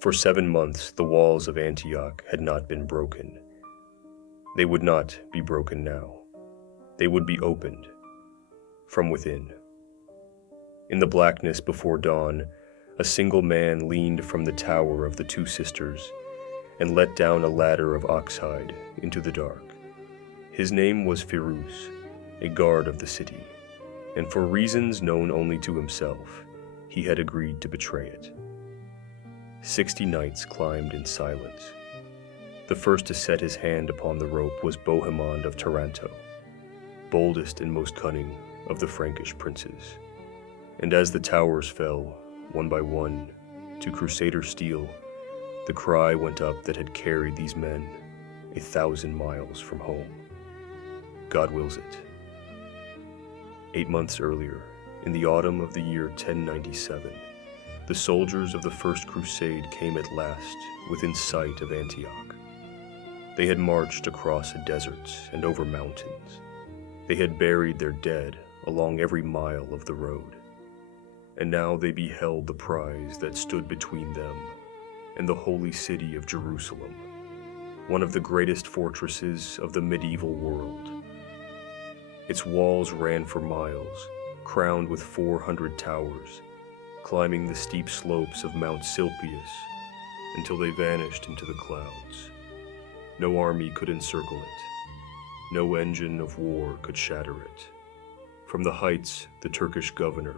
For 7 months, the walls of Antioch had not been broken. They would not be broken now. They would be opened from within. In the blackness before dawn, a single man leaned from the tower of the two sisters and let down a ladder of oxhide into the dark. His name was Firuz, a guard of the city, and for reasons known only to himself, he had agreed to betray it. 60 knights climbed in silence. The first to set his hand upon the rope was Bohemond of Taranto, boldest and most cunning of the Frankish princes. And as the towers fell, one by one, to Crusader steel, the cry went up that had carried these men 1,000 miles from home. God wills it. 8 months earlier, in the autumn of the year 1097, the soldiers of the First Crusade came at last within sight of Antioch. They had marched across a desert and over mountains. They had buried their dead along every mile of the road. And now they beheld the prize that stood between them and the holy city of Jerusalem, one of the greatest fortresses of the medieval world. Its walls ran for miles, crowned with 400 towers, climbing the steep slopes of Mount Silpius until they vanished into the clouds. No army could encircle it. No engine of war could shatter it. From the heights, the Turkish governor,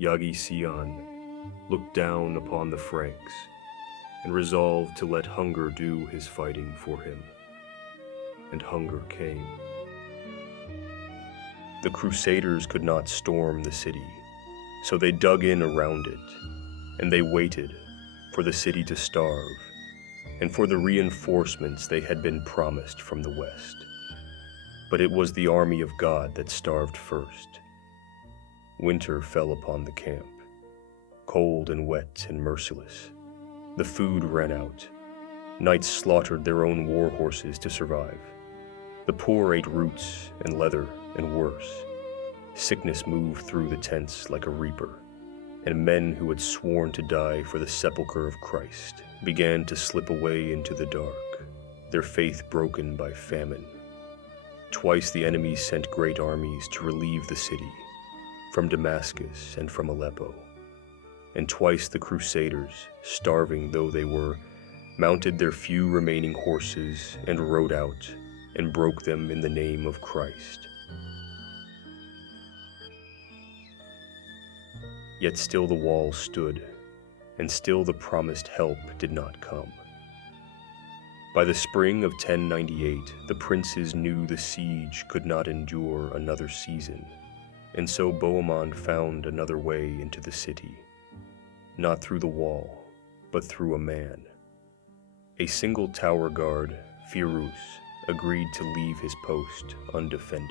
Yagi Sian, looked down upon the Franks and resolved to let hunger do his fighting for him. And hunger came. The Crusaders could not storm the city, so they dug in around it, and they waited for the city to starve and for the reinforcements they had been promised from the west. But it was the army of God that starved first. Winter fell upon the camp, cold and wet and merciless. The food ran out. Knights slaughtered their own war horses to survive. The poor ate roots and leather, and worse. Sickness moved through the tents like a reaper, and men who had sworn to die for the sepulchre of Christ began to slip away into the dark, their faith broken by famine. Twice the enemy sent great armies to relieve the city, from Damascus and from Aleppo. And twice the Crusaders, starving though they were, mounted their few remaining horses and rode out and broke them in the name of Christ. Yet still the walls stood, and still the promised help did not come. By the spring of 1098, the princes knew the siege could not endure another season, and so Bohemond found another way into the city, not through the wall, but through a man. A single tower guard, Firuz, agreed to leave his post undefended.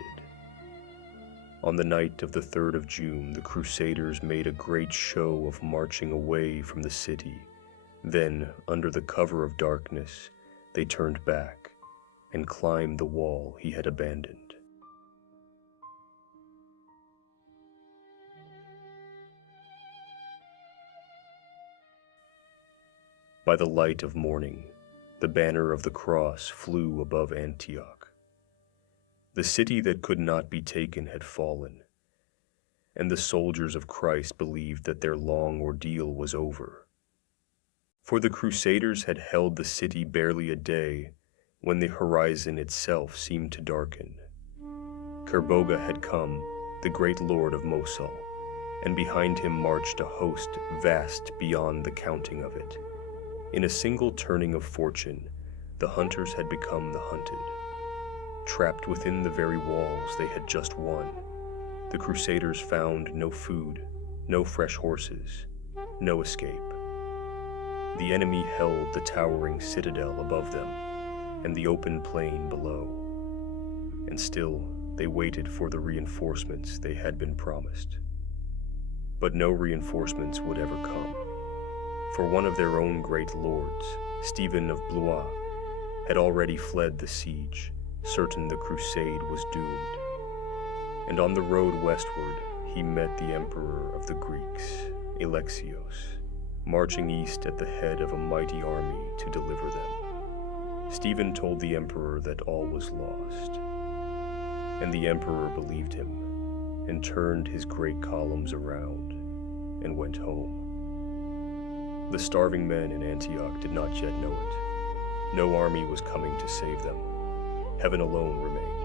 On the night of the 3rd of June, the Crusaders made a great show of marching away from the city. Then, under the cover of darkness, they turned back and climbed the wall he had abandoned. By the light of morning, the banner of the cross flew above Antioch. The city that could not be taken had fallen, and the soldiers of Christ believed that their long ordeal was over. For the Crusaders had held the city barely a day when the horizon itself seemed to darken. Kerboga had come, the great lord of Mosul, and behind him marched a host vast beyond the counting of it. In a single turning of fortune, the hunters had become the hunted. Trapped within the very walls they had just won, the Crusaders found no food, no fresh horses, no escape. The enemy held the towering citadel above them and the open plain below, and still they waited for the reinforcements they had been promised. But no reinforcements would ever come, for one of their own great lords, Stephen of Blois, had already fled the siege, certain the crusade was doomed. And on the road westward, he met the emperor of the Greeks, Alexios, marching east at the head of a mighty army to deliver them. Stephen told the emperor that all was lost, and the emperor believed him and turned his great columns around and went home. The starving men in Antioch did not yet know it. No army was coming to save them. Heaven alone remained.